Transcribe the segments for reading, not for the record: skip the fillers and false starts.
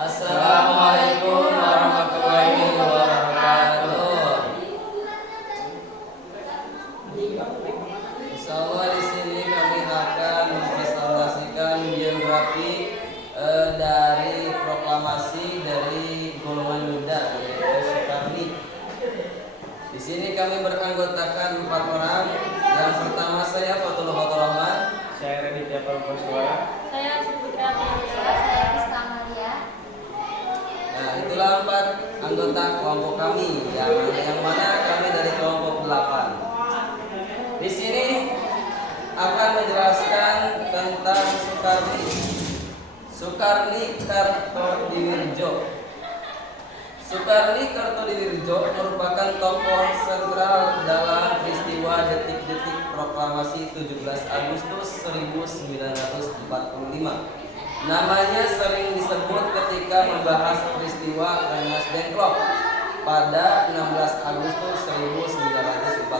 Assalamualaikum warahmatullahi wabarakatuh. Insyaallah di sini kami akan mempresentasikan biografi dari proklamasi dari golongan muda yaitu Sukarni. Di sini kami beranggotakan 4 orang. Yang pertama saya Fathullah Fathur Rahman. Saya Raditya Parupaswara. Saya Suputra Purwasa. Saya Rizka Maria. Nah, itulah 4 anggota kelompok kami. Yang mana kami dari kelompok 8. Di sini akan menjelaskan tentang Sukarni. Sukarni Kartodiwirjo. Sukarni Kartodiwirjo merupakan tokoh sentral dalam peristiwa detik-detik proklamasi 17 Agustus 1945. Namanya sering disebut ketika membahas peristiwa Rengas Dengklok pada 16 Agustus 1945.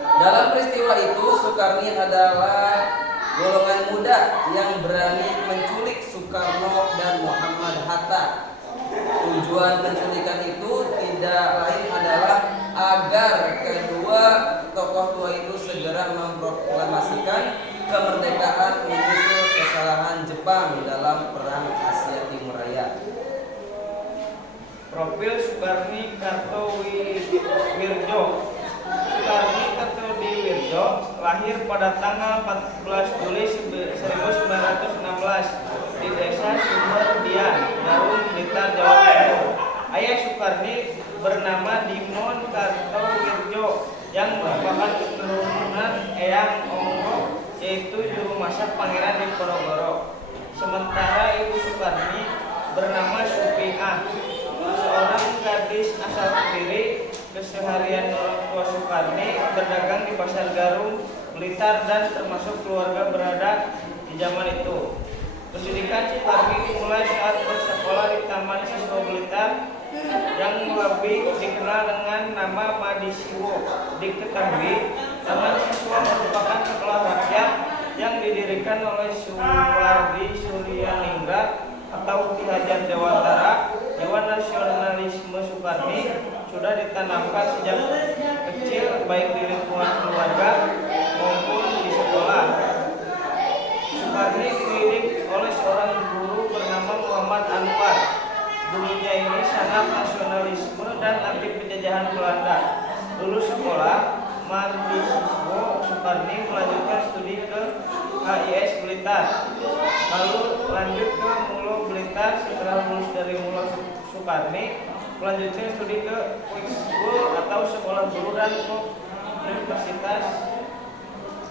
Dalam peristiwa itu, Sukarni adalah golongan muda yang berani menculik Soekarno dan Muhammad Hatta. Tujuan penculikan itu tidak lain adalah agar kedua tokoh tua itu segera memproklamasikan kemerdekaan menyusul kesalahan Jepang dalam Perang Asia Timur Raya. Profil Sukarni Kartodiwirjo. Sukarni Kartodiwirjo lahir pada tanggal 14 Juli 1916 di desa Sumberdian, Daun, Blitar, Jawa Timur. Ayah Sukarni bernama Dimon Kartodiwirjo yang merupakan keturunan Eyang Onggo, yaitu juru masak Pangeran Diponegoro. Sementara ibu Sukarni bernama Supiah, seorang gadis asal Kediri. Keseharian orang tua Sukarni berdagang di Pasar Garum, Blitar, dan termasuk keluarga berada di zaman itu. Pendidikan Sukarni dimulai saat bersekolah di Taman Siswa Blitar yang lebih dikenal dengan nama Madisiwo. Diketahui, Taman Siswa merupakan sekolah rakyat yang didirikan oleh Suwardi Suryaningrat atau Ki Hajar Dewantara. Jiwa nasionalisme Sukarni sudah ditanamkan sejak kecil baik di lingkungan keluarga maupun di sekolah. Sukarni dididik oleh seorang guru bernama Muhammad Anwar. Gurunya ini sangat nasionalisme dan anti penjajahan Belanda. Lulus sekolah Madisiswo, Sukarni melanjutkan studi ke HIS Blitar, lalu lanjut ke Mulo Blitar. Setelah lulus dari Mulo, Sukarni melanjutkan studi ke Quick School atau sekolah guru dan Universitas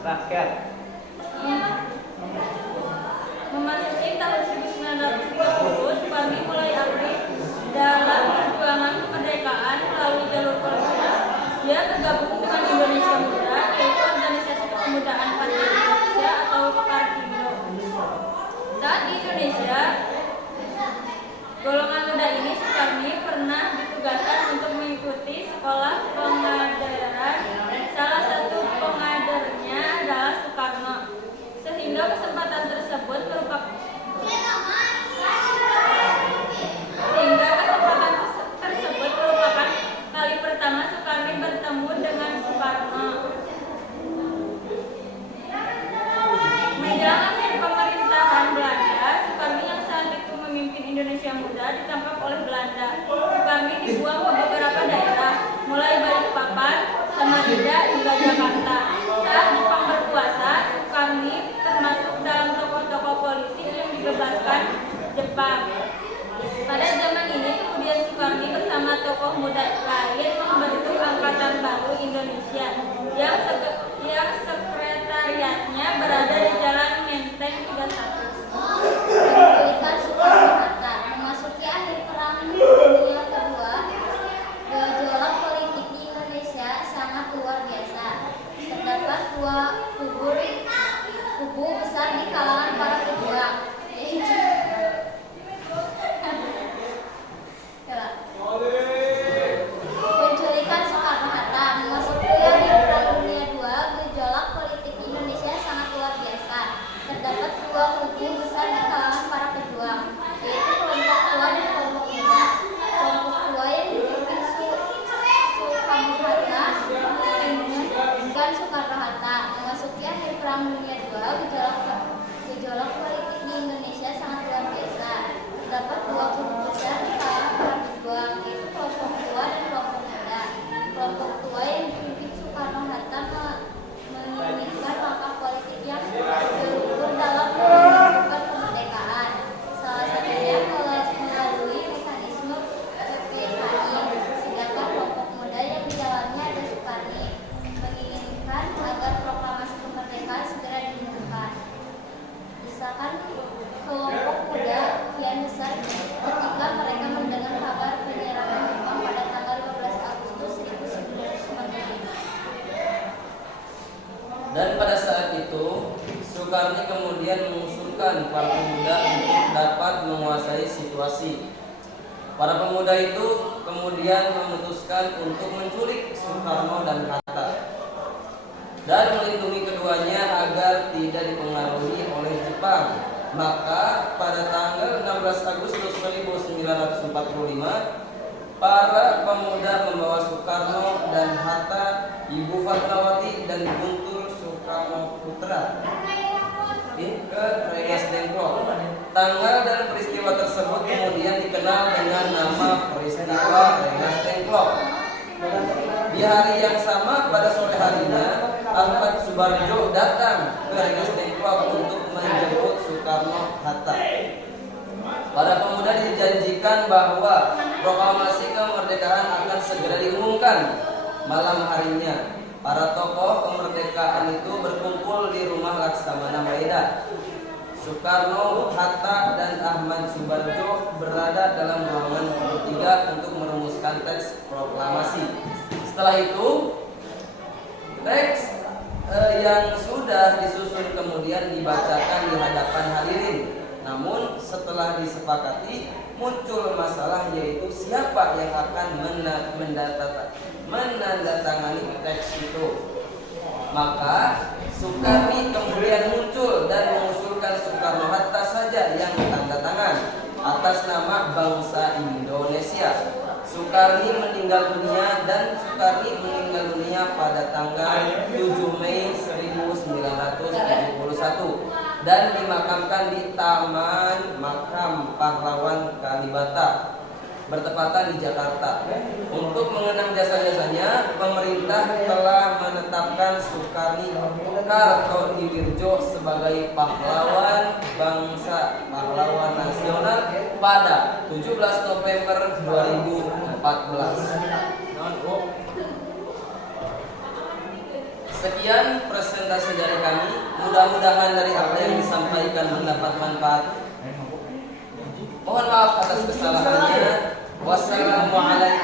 Rakyat. Memasuki tahun 1930, Sukarni mulai aktif dalam perjuangan kemerdekaan melalui jalur politik. Dia tergabung dengan Indonesia Muda, yaitu organisasi kepemudaan partai Indonesia atau Parkindo. Saat di Indonesia, golongan muda ini Sukarni pernah ditugaskan untuk mengikuti sekolah pengadaran. Salah satu pengadarnya adalah Soekarno, sehingga kesempatan tersebut merupakan kali pertama Sukarni bertemu dengan Soekarno. Menjelang akhir pemerintahan Belanda, Sukarni yang saat itu memimpin Indonesia Muda ditangkap oleh Belanda. Sukarni dibuang ke beberapa daerah, mulai Balikpapan, Samarinda hingga Jakarta. Saat Jepang berkuasa, Sukarni termasuk dalam tokoh-tokoh politik yang dibebaskan Jepang. Pada zaman ini kemudian Sukarni bersama tokoh muda lain membentuk Angkatan Baru Indonesia yang sekretariatnya berada di Jalan Menteng 31. Penculikan Soekarno-Hatta. Memasuki akhir Perang Dunia Kedua, gejolak politik di Indonesia sangat luar biasa. Terdapat dua kubu besar di kalangan para pejuang, yaitu penculikan Soekarno-Hatta. Memasuki akhir Perang Dunia II, gejolak politik di Indonesia sangat luar biasa. Terdapat dua kubu besar di kalangan para pejuang, yaitu Perang Dunia II, gejolak politik di Indonesia sangat luar biasa. Terdapat dua kubu besar di kalangan para pejuang, yaitu kelompok tua dan kelompok muda. Kelompok tua yang dipimpin Soekarno-Hatta menginginkan langkah politik yang terukur dalam melakukan kemerdekaan. Salah satunya melalui mekanisme PPKI. Sedangkan kelompok muda yang di dalamnya ada Soekarni menginginkan agar proklamasi kemerdekaan segera diumumkan. Misalkan kelompok muda kian besar ketika mereka mendengar kabar penyerangan Jepang pada tanggal 15 Agustus 1945. Dan pada saat itu, Soekarni kemudian mengusulkan para pemuda untuk dapat menguasai situasi. Para pemuda itu kemudian memutuskan untuk menculik Soekarno dan Hatta dan melindungi keduanya agar tidak dipengaruhi oleh Jepang. Maka pada tanggal 16 Agustus 1945, para pemuda membawa Soekarno dan Hatta, Ibu Fatmawati dan Guntur Soekarno Putra ke Rengas Dengklok. Tanggal dan peristiwa tersebut kemudian dikenal dengan nama peristiwa Rengas Dengklok. Di hari yang sama pada sore harinya, Ahmad Subarjo datang ke Rengas Dengklok untuk menjemput Soekarno-Hatta. Para pemuda dijanjikan bahwa proklamasi kemerdekaan akan segera diumumkan malam harinya. Para tokoh kemerdekaan itu berkumpul di rumah Laksamana Maeda. Soekarno, Hatta, dan Ahmad Subarjo berada dalam ruangan bertiga untuk merumuskan teks proklamasi. Setelah itu, teks yang sudah disusun kemudian dibacakan di hadapan hadirin. Namun setelah disepakati, muncul masalah, yaitu siapa yang akan menandatangani teks itu. Maka Soekarni kemudian muncul dan mengusulkan Soekarno-Hatta saja yang tanda tangan atas nama bangsa Indonesia. Soekarni meninggal dunia pada tanggal 7 Mei 1971 dan dimakamkan di Taman Makam Pahlawan Kalibata, bertepatan di Jakarta. Untuk mengenang jasa-jasanya, pemerintah telah menetapkan Soekarni Kartodiwirjo sebagai pahlawan bangsa, pahlawan nasional pada 17 November 2014. Sekian presentasi dari kami. Mudah-mudahan dari apa yang disampaikan mendapat manfaat. Mohon maaf atas kesalahannya. Wassalamualaikum